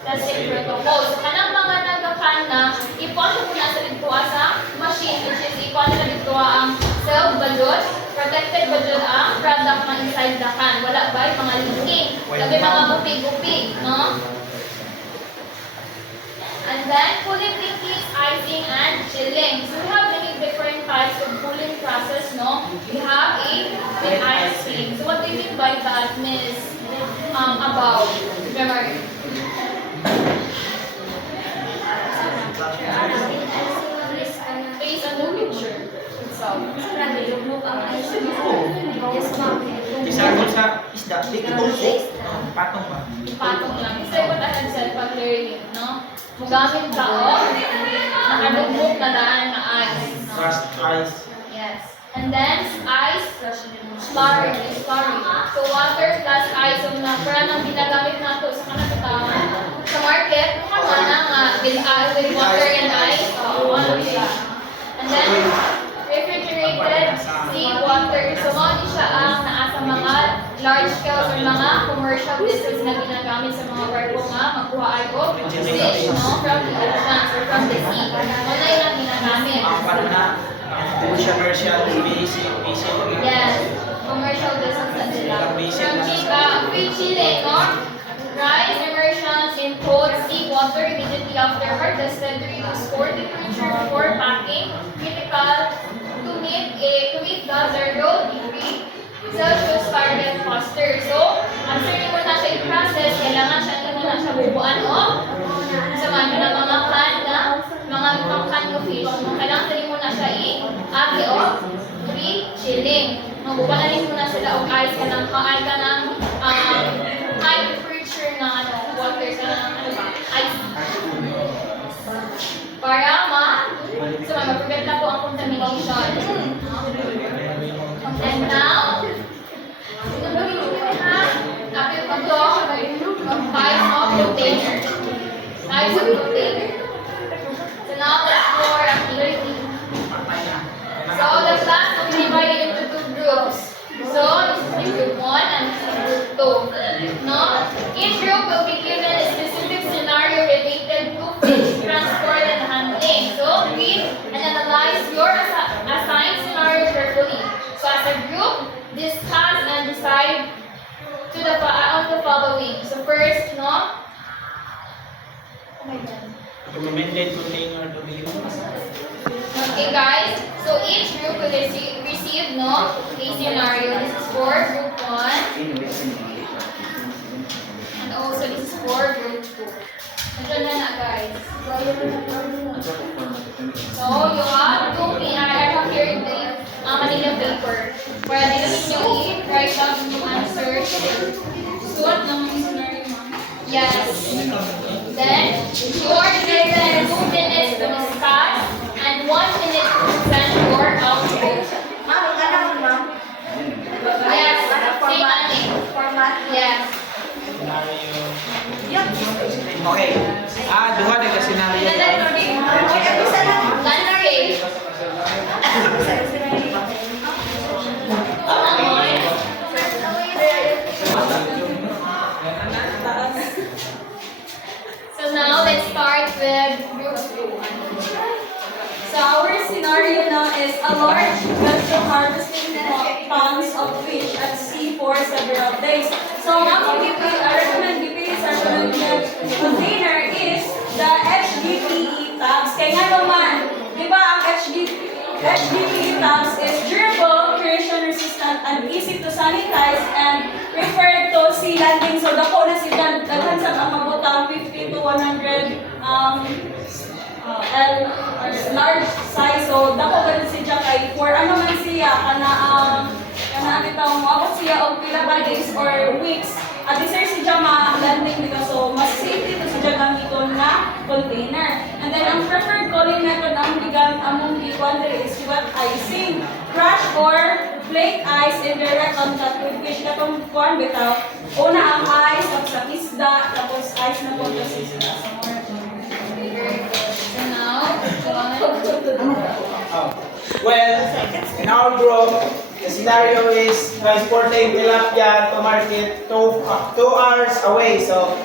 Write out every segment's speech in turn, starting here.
testing protocol. So, kanang mga nagkakan na ipon ko na sa dito sa machine, which is ipon na dito ang self-budget, protected budget ang product na inside the can. Wala ba yung mga linking? Labi mga upig-upig, no? And then, cooling techniques, icing, and chilling. So, we have many different types of cooling process, no? We have with icing. So, what do you mean by that, Miss? About, remember? Based on the picture itself. Isagol sa isda, di itulpo. Patong ba? Ipatong lang. Kasi what I had said pag learning, no? Magamit ka o nakadugmok na daan na ice. No? Crushed ice. Yes. And then, ice, slurry. So, water plus ice. So, para nang ginagamit na ito sa kanatutawan. Sa market, kung ano nga, with water and ice, ano siya. And then, refrigerated seawater. So, ano siya ang naasa mga large scale or mga commercial business na ginagamit sa mga barko nga, magkuha ay o fish, no? From the oceans or from the sea. Ano yung ginagamit? Para na, commercial, busy. Yes, commercial business na sila. From free chilling, no? Rice immersions in cold seawater immediately after harvested to reduce core temperature before packing. Critical to meet the 0° Celsius target faster. So, after nyo na siya i-process, kailangan siya nyo na siya bubuan o sa mga mga pang-can of fish. Kailangan mo na siya i-agi o pre-chilling. Mabubuan na rin mo na sila o ice ka ng high temperature na water ka ng ice. Para ma-prevent na po ang contamination. And now, kapit po ito, types of container. So now, let's explore activity. So the class will be divided into two groups. So this is group 1 and this is group 2. No? Each group will be given a specific scenario related to fish transport and handling. So read and analyze your assigned scenario carefully. So as a group, discuss and decide on the following. So first, no? Oh my God. Recommended container to be used. Okay guys, so each group will receive no, a scenario. This is for group 1 and also this is for group 2. Nandiyan na guys. So you have to I have here the Manila paper. Para dito ninyo i-write down yung answer. Suot ng scenario mo. Yes. Then, your given 2 minutes to discuss and 1 minute to present your output. Yes, same thing. Yes. Okay. Duha na ka scenario. Ganari. So now let's start with group 2. So our scenario now is a large vessel harvesting tons of fish at sea for several days. So now I recommend DPE session container is the HDPE tabs. Kaya nga naman, di ba ang HDPE tabs is durable, corrosion resistant, and easy to sanitize and referred to sea landing. So dako na sila daghan sa ang mabutang 50 to 100 and large size. So dako ganun siya kay for ano man siya kana bitaw moabot siya og pila ka days or weeks. At sir siya ma-landing dito, so mas safety to siya gamiton na container. And then ang preferred cooling method ang bigan among giwan diri is wet icing, crush or flake ice in direct contact with fish. Katong kuan bitaw una ang ice tapos sa isda tapos ice na po sa isda. So now, Well, in our group, the scenario is transporting tilapia to market 2 hours away. So,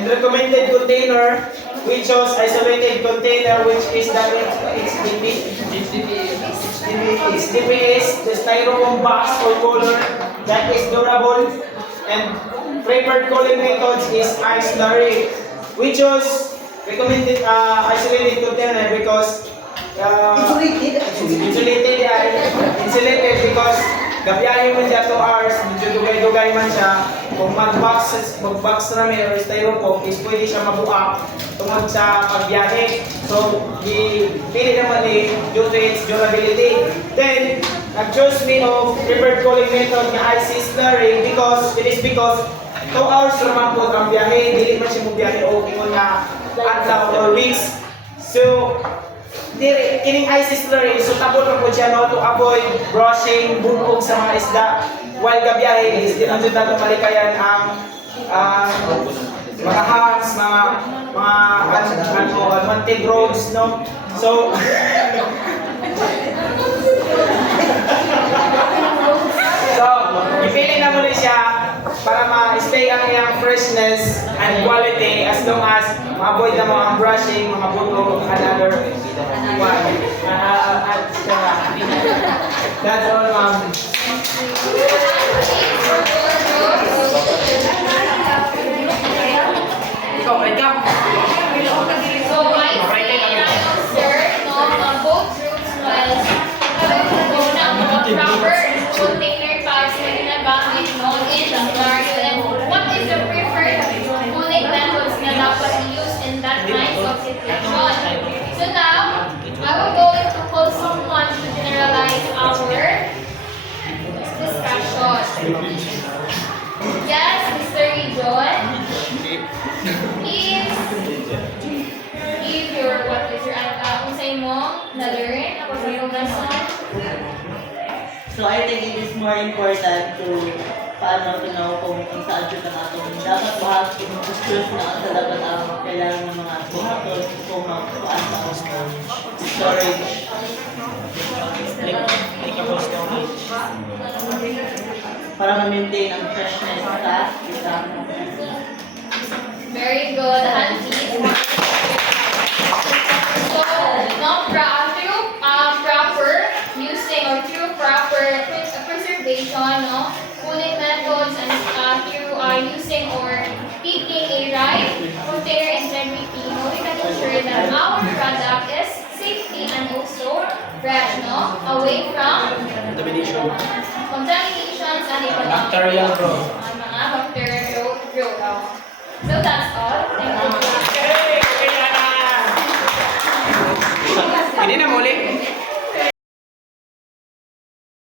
And recommended container, we chose isolated container, which is the HDPE, the styrofoam box or cooler that is durable. And preferred cooling methods is ice slurry. We chose recommended isolated container because insulated because gabiyahe mo siya 2 hours, medyo dugay-dugay man siya. Kung mag-box rami or styrofoam is pwede siya mabuak tungkol sa pagbiyahe. So, pili naman ni due to its durability. Then, nag-choose me of preferred cooling method na ice slurry because 2 hours naman po ang biyahe, dili man siya magbiyahe o ingon nga adlaw or weeks. So, kining ice slurry, suitable na po siya no, to avoid brushing, bubog sa mga isda. While gabiyahe is di na dito malikayan ang mga hams, mga unwanted roads, no? So, ipili na mo rin siya para ma-stay ang iyang freshness and quality as long as ma-avoid na mga brushing, mga bubog, another one. That's all, ma'am. Ikaw, ikaw. So I observed no, both groups was proper container types na ginagamit no, in the scenario and what is the preferred cooling methods na dapat i-use in that kind of situation. So now, I will go to call someone to generalize our discussion. Yes, Mr. John. If your what is your unsay mo na-learn ako sa iyong lesson? So I think it is more important to paano to know kung saan siya ka natin. Dapat buhat yung choose na ang dapat ang kailangan ng mga buhatos kung saan sa storage. Para ma-maintain ang freshness sa isang. Very good, Auntie. So, no, proper using or through proper preservation, no, cooling methods and through using or keeping a right container integrity, no, we can ensure that our product is safety and also fresh, no, away from contaminations and Bacterial growth. mga bacterial growth. So that's all. Thank you. Hindi na muli.